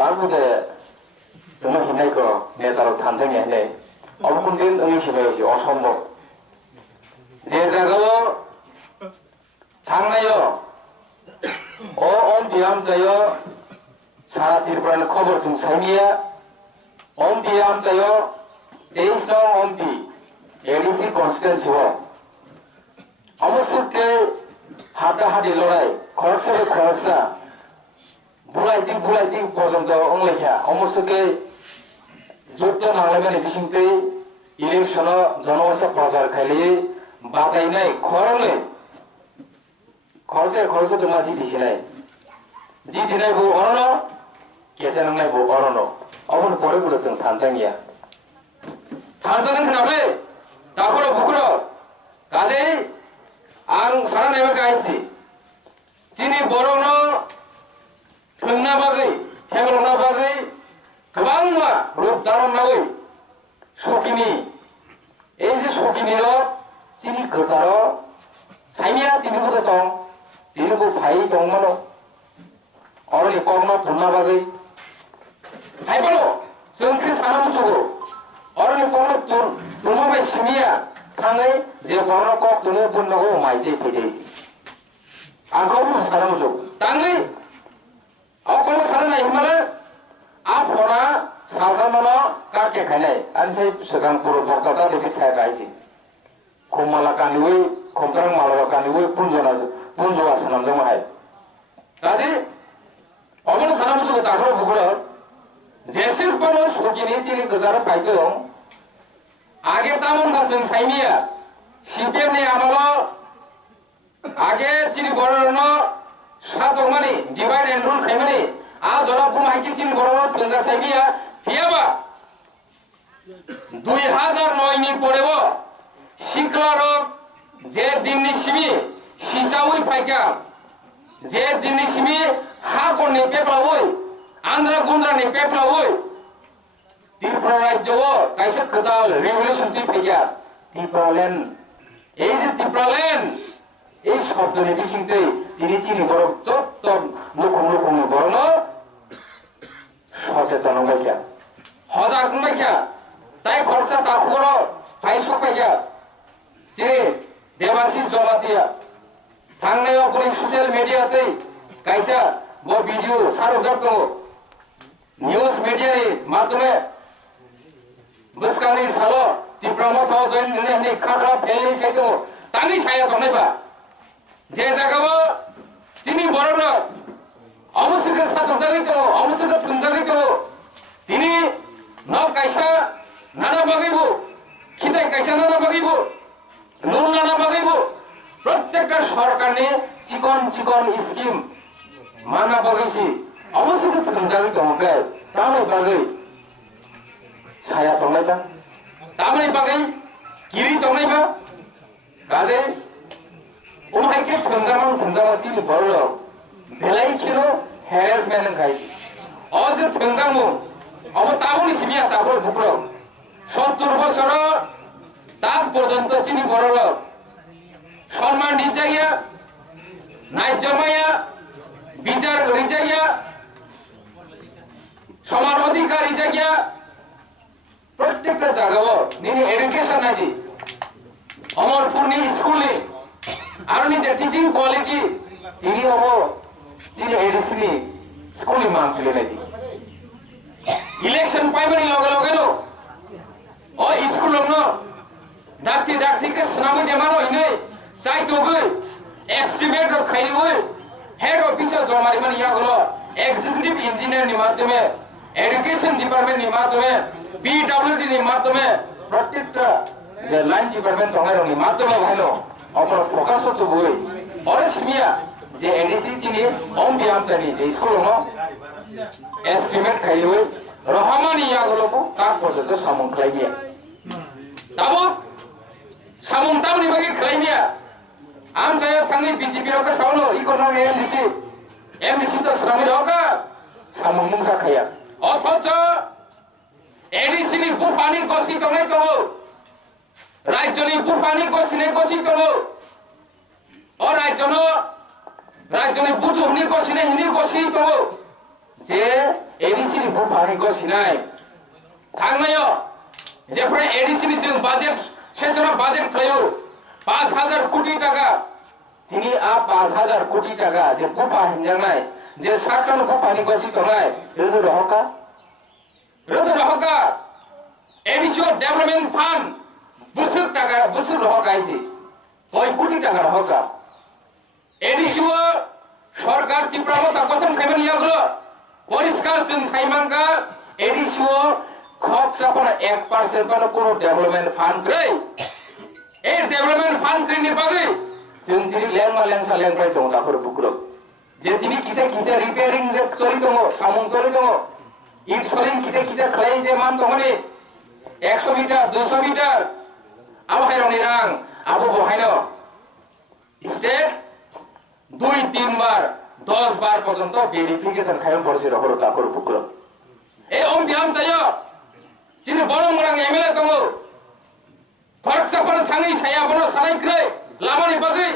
바르데 정말 힘날 거 내다로 단정이 했네. 어부군된 응시배우지 어선복. 제자가 당나요. 비암자요. 사라 딜브라는 커버 중 삶이야. 비암자요. 대시동 비. 에리시 콘스텐츠워. 어머스게 하다 하딜로라이. 걸사를 걸사. 불라이팅 পর্যন্ত অংলেখা অমসকে যুক্ত নালাগানি বিসিংতে ইলেকশন জনগণসা প্রচার খাইলি বাতাইনাই খরনে খরচে জমা জিতিনাই বউ অরণ কেসে নাंनाय বউ অরণ অবন পরে বলেছেন থানজানিয়া থানজা는 खोनाबाय दाखरो बुखरो 가제 आं सारा नायबा गायसि जिनि बर'नो 등나 bagै हेमलना bagै गोबां मा रूप दारनावै सकिनि এই যে সকিনির যিনি গোসার সাইমিয়া তিনিবো দं তিনিबो भाइ दंमोन अरनि कर्म धुना bagै भाइबानो जोंखै सानाम जुगो अरनि कर्म धुमाबाय सिमिया थाङै जे कर्म कक धुनो बुननागौ माइजे फैदै आंखौ सानाम जुग ताङै अकल सारना हिमाले आफोरा साजामनो काके खायनाय आनसाय सगां पुरो भक्तता देबि छाय गायसि खमाला कानिवै खमतां माला कानिवै पुंजवा सानामजों माहाय गाजे अबन सानामजों दाखरो बुगुरो जेसिर पनो सकिनि जिनि गोजार फायदो आगे तामन गाजों साइमिया सिपिएम नि आमालो आगे जिनि बरनो सातमानि डिवाइड एन्ड रुल खायमानि आ जरा बुमाहायखि चिन बरनो थंगा साइबिया फियाबा 2009 नि परेबो सिखलारो जे दिननि सिमि सिसावै फायका जे दिननि सिमि हाकरनि पेप्लावै आंध्र गुन्द्रानि पेप्लावै त्रिपुरा राज्यआव कायसे खोदाल रिभलिउसन ति फायका त्रिपुरालेण्ड এই যে त्रिपुरालेण्ड এই শব্দনি বিসিংতে তিনি চিনি বড় যত লোকনি গরণ সচেতন বাইকা হজাক বাইকা তাই খরচা তাকুর ফাইসক বাইকা যে দেবাশিস জমাতিয়া थांनाय अपनी सोशल मीडिया ते कैसा वो वीडियो सारो जब न्यूज मीडिया नि माध्यमे बसकांनि सालो त्रिपुरा थाव जइन ने खाखा फेलि साइतो तांगि साया दंनायबा जे जागाबो जिनि बरनो अमसुके साथम जागै दङ अमसुके थुमजागै दङ दिनि न कैसा नाना बागैबो खिदाय कैसा नाना बागैबो नुन नाना बागैबो प्रत्येकटा सरकारनि चिकन स्किम माना बागैसि अमसुके थुमजागै दङखाय तामनि बागै साया दंनायबा तामनि बागै गिरि दंनायबा गाजे ओमहायके थंजामा चिनि बरनो बेलाय किलो हेरेसमेन्ट गायसि अजे थंजामु अब ताबुनि सिमिया ताफोर बुकुरो 70 বছর তার পর্যন্ত চিনি বড় সম্মান নিজাইয়া ন্যায্যমাইয়া বিচার রিজাইয়া সমান অধিকার রিজাইয়া প্রত্যেকটা জায়গায় নিনি এডুকেশন আদি অমরপুরনি স্কুলে আর নিজে টিচিং কোয়ালিটি তিনি হব যিনি এডিসিনি স্কুলে মান তুলে নাকি ইলেকশন পাইবানি লগে লগে নো ও স্কুল ন ডাক্তি কে সুনামি দেমানো ইনে চাই তোগৈ এস্টিমেট র খাইরিগৈ হেড অফিসার জমারি মানে ইয়াগুলো এক্সিকিউটিভ ইঞ্জিনিয়ার নি মাধ্যমে এডুকেশন ডিপার্টমেন্ট নি মাধ্যমে পিডব্লিউডি নি মাধ্যমে প্রত্যেকটা যে লাইন ডিপার্টমেন্ট দংনাই মাধ্যমে ভালো অপর ফোকাস হতো বই অরে সিমিয়া যে এডিসি চিনি অম বিয়ামচানি যে স্কুল ন এস্টিমেট খাইরিগৈ রহমানি ইয়াগুলোকো তার পর্যন্ত সামন খাইবিয়া তাবো সামন তাবনি বাগে খাইবিয়া आम जाया थांनि बीजेपी रका सावनो इकोनॉमी एमडीसी तो श्रमिक रका सामन मुसा खाया अथच एडीसी नि बुफानि गसि तंनाय दङ राज्यनि बुफानि गसि दङ अ राज्यनि बुजुनि गसिनाय हिनि गसि दङ जे एडीसी नि बुफानि को सिनाय थांनायो जेफ्रा एडीसी नि जों बाजेट सेसना बाजेट खायो 5000 कोटी टाका तिनी आ 5000 कोटी टाका जे बुफा हिंजानाय जे साक्षन बुफानि को सितनाय रोदो रहका एडीसी डेभलपमेंट फान्ड बुसुक टाका बुसुक रहका आइसि कय कोटी टाका रहका एडीसी सरकार ত্রিপুরা কথন খাইবেন ইয়াগুলো পরিষ্কার जों साइमांगा एडीसी खक सापना 1% पानो कोनो डेभलपमेंट फान्ड रै ए डेभलपमेंट फान्ड क्रिनि बागै जों दिनि ल्यान्ड मालेन सालेन प्राय दं दाफोर बुकुरो जे दिनि किसा रिपेयरिं जे चलि दङ सामुं चलि दङ इट सलिं किसा खालाय जे मान दङनि 100 मिटार 200 मिटार आबो हायरनि रां आबो बहायनो स्टेट 2-3 बार 10 बार पर्यंत वेरिफिकेशन खायम बरसे रहरो ताफोर बुकुरो ए ओम बियाम चायो जिनि बरं मोरां एमएलए दङ खरसाफोर थाङै सायाबनो सालायख्रै लामानि बागै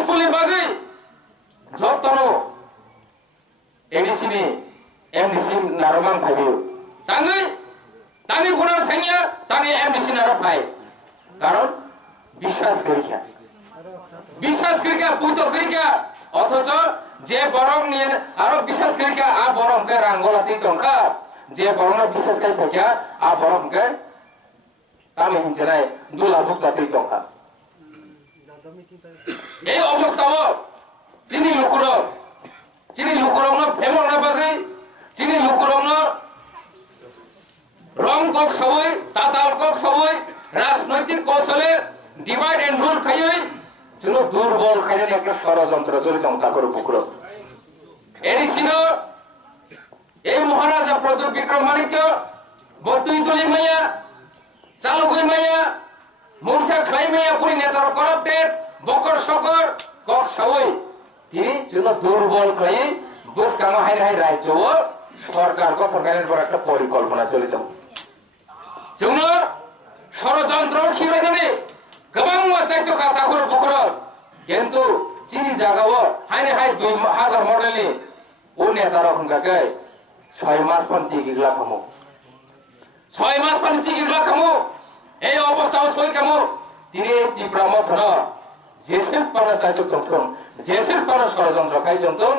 स्कुलनि बागै जतनो एडीसी नि एमडीसी नारमान फाइबो ताङै गुनार थाङिया ताङै एमडीसी नार फाइ कारण বিশ্বাস करिका पुतो करिका অথচ যে বরং নিয়ে আরো বিশ্বাস করিকা আ বরং কে রাঙ্গলাতি তংখা যে বরং বিশ্বাস কাই ফাকিয়া আ বরং কে তামে হিনছেনাই দুলা বুকজাতি তংখা এই অবস্থাও যিনি লুকুরং ফেমং না বাগৈ যিনি লুকুরং রং কক সবই তাতাল কক সবই রাজনৈতিক কৌশলে ডিভাইড এন্ড রুল খাইই जों दुर्बल खायनो একটা ষড়যন্ত্র চলিত তাকর পুকুর এডিসিনো এই মহারাজা প্রদ্যুৎ বিক্রম মানিক্য বতুই তুলি মাইয়া চালুগুই মাইয়া মুনসা খাই মাইয়া পুরি নেতার করাপ্টেড বকর সকর কক সাবই তিনি जों দুর্বল খাই বুসকামা হাই রাজ্য সরকার গঠন করার পর একটা পরিকল্পনা চলিত जों ষড়যন্ত্র খিলাইনানে गोबां वाचाइतो का ताकुर पुकुर किंतु चिनी जागाव हाइने हाइ 2000 मडेलनि ओ नेतार हुनगाकै 6 मास पण तिगिगला खमु 6 मास पण तिगिगला खमु এই অবস্থাও সই কামু তিনি ত্রিপুরা মথন জেসের পানা চাইতো তখন জেসের পানা ষড়যন্ত্র খাই যন্তন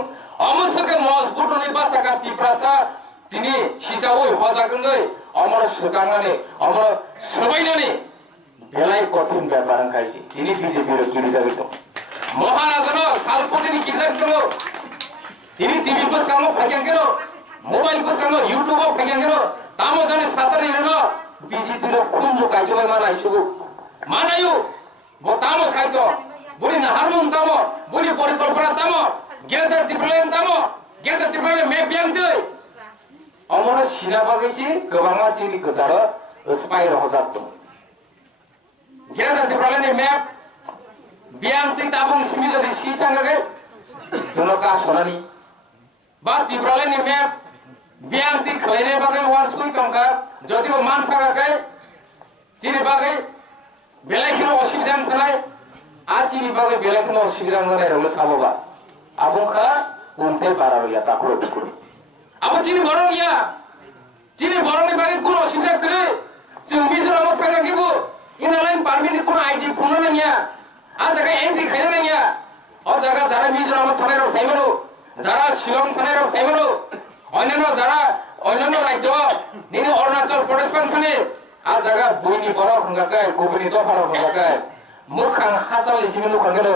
অমসকে মজবুত নির্বাচকা ত্রিপুরাসা তিনি সিজাওই হজাগঙ্গৈ অমর সকানানি অমর সবাইনানি বেলাই কঠিন ব্যাপার খাইছি তিনি বিজেপির কিনে যাবে তো মহারাজন সালপতিনি কিনে যাবে তিনি টিভি বস কাম ফাইকেন কেন মোবাইল বস কাম ইউটিউব ফাইকেন কেন তামো জানে সাতারি ন বিজেপির কোন কাজে মানাইছো মানায়ু বতামো সাইতো বলি না হারমুন তামো বলি পরিকল্পনা তামো গেদার ত্রিপুরালেন তামো গেদার ত্রিপুরালে মে বিয়াংতে অমর সিনা বাগাইছি গোবাংমা চিনি গজার স্পাই রহজাত Gera ত্রিপুরালেন ম্যাপ বিয়াংতে তাবং সিমিলারি সিথাঙ্গাকে জনকা সনানি বা ত্রিপুরালেন ম্যাপ বিয়াংতে খাইনে বাগে ওয়ান সুই তংকা যদিও মান থাকাকে চিনি বাগে বেলাইখিনো অসুবিধা থানায় আ চিনি বাগে বেলাইখিনো অসুবিধা জানাই রঙ সাববা আবখা কোনতে বাড়াইয়া তাকড় করে আবো চিনি বড় ইয়া চিনি বড়নি বাগে কোন অসুবিধা করে जों মিজোরাম থাকাকিবো ইনালাইন পারমিট কোন আইডি ফোন নাইয়া আ জায়গা এন্ট্রি খাইনা নাইয়া ও জায়গা যারা মিজোরাম থানায় রও সাইমানো যারা শিলং থানায় রও সাইমানো অন্যান্য রাজ্য নিনি অরুণাচল প্রদেশ পানখানে আ জায়গা বইনি বড় হঙ্গাকায় কোবনি দফার হঙ্গাকায় মুখাং হাজাল ইসিমিনো খাঙ্গেল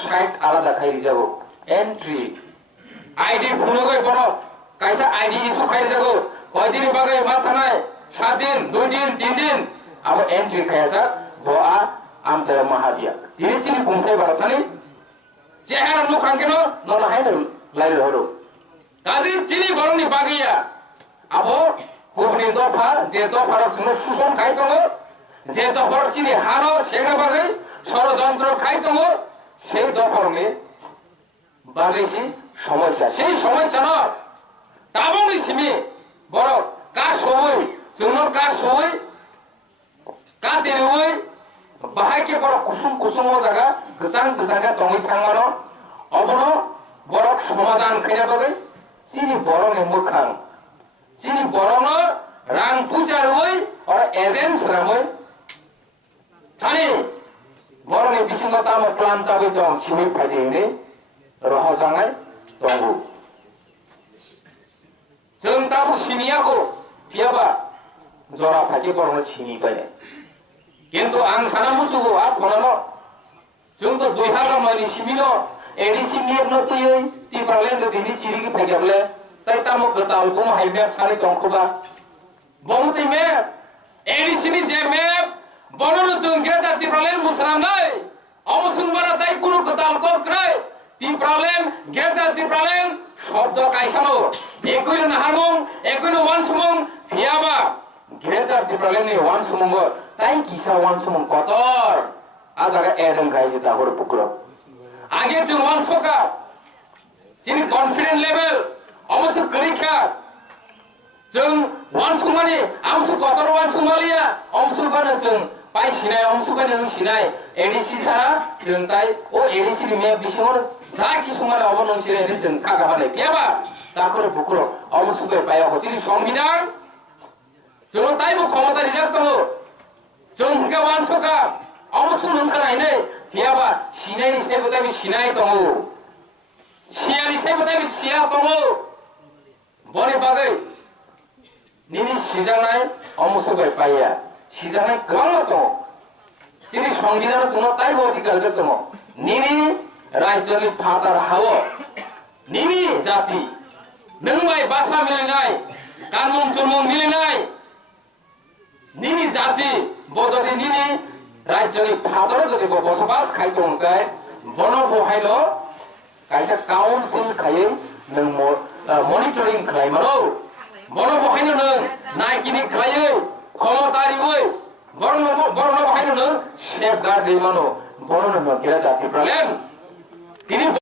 সাইট আলাদা খাই যাব এন্ট্রি আইডি ফোনগৈ বড় কাইসা আইডি ইস্যু খাই যাব কয়দিন বাগে মা থানায় 7 दिन 2 दिन 3 दिन अब एंट्री खायासा बोआ आमसाया महादिया दिने चिनि बुंथाय बारखानि जेहार नु खांकेनो नला हायनो लाइल हरो काजि चिनि बरंनि बागैया अब गुबुनि दफा जे दफार जों सुसन खाय दङ जे दफार चिनि हानो सेना बागै षড়যন্ত্র खाय दङ সেই দফারनि बागैसि समस्या সেই समस्या न ताबंनि सिमि बरो का सबै जोंनो का सबै का तेरुबै बाहाय के बरो कुसुम जागा गोजान गोजान तङै थांमानो अबनो बरो समाधान खायना बागै chini borong mukhang chini borong no rang puja roi or agent ramoi thani borong ni bisingo tamo plan chabai tong simi phai ni roho jangai tongu जों दाबो सिनियाखौ पियाबा जरा फाटी बरनो सिनिबाय किन्तु आं साना मुजुगो आ फनानो जोंथ 2000 मानि सिमिनो एडिसि मेप न तुयै तिब्राले नदिनि चिरिगि फाइगाबले ताइ तामो गताल बुम हाइमेप सारि तंखोबा बहुतै मेप एडिसि नि जे मेप बननो जों गेदा तिब्राले मुसराम नाय अमसुनबारा ताइ कुनु गताल को क्राय तिब्रालेन गेदा तिब्रालेन শব্দ কাইসানো একইনো নাহারমুং একইনো ওয়ান সুমুং ফিয়াবা গ্রেটার তিব্রালেননি ওয়ান সুমুং তাই কিসা ওয়ান সুমুং কতর আজাগা এডম গাইছে তাহরে পুকুর আগে जों ওয়ান সকা যিনি কনফিডেন্ট লেভেল অবশ্য গরিখা जों ওয়ান সুমানি আমসু কতর ওয়ান সুমালিয়া অমসুলবানো जों পাই সিনাই অমসুবানি সিনাই এডিসি ছাড়া जों তাই ও এডিসি নি মেপ বিসিমর যা কিছু মানে অবনশীলে এনেছেন কাকা মানে কেবা তারপরে পুকুরো অবসুকে পায় হচ্ছে সংবিধান जों তাইবো ক্ষমতা রিজার্ভ তো जों কে ওয়ানসকা অবসুন নখানাই নে কেবা সিনাইনি সাইবতাবি সিনাই তং সিয়ানি সাইবতাবি সিয়া তং বনে বাগै নিনি সিজানাই অমসুকে পাইয়া সিজানাই গোबां दं যিনি সংবিধান जों তাইবো অধিকার দङ নিনি राज्योनि फादार हावो निनि जाति नोंबाय भाषा मिलायनाय गानमुं जोमुं मिलायनाय निनि जाति बजति निनि राज्योनि फादार जदि बसबास खायदंखाय बन बहायलो कायसा काउन्सिल खायै नों मनिटरिं खालायमानो बन बहायनो नों नायगिनि खालायै क्षमतारिबै बरन बहायनो नों सेफगार्ड दैमानो बरन नों गेरा जातिफ्रालेन তিনি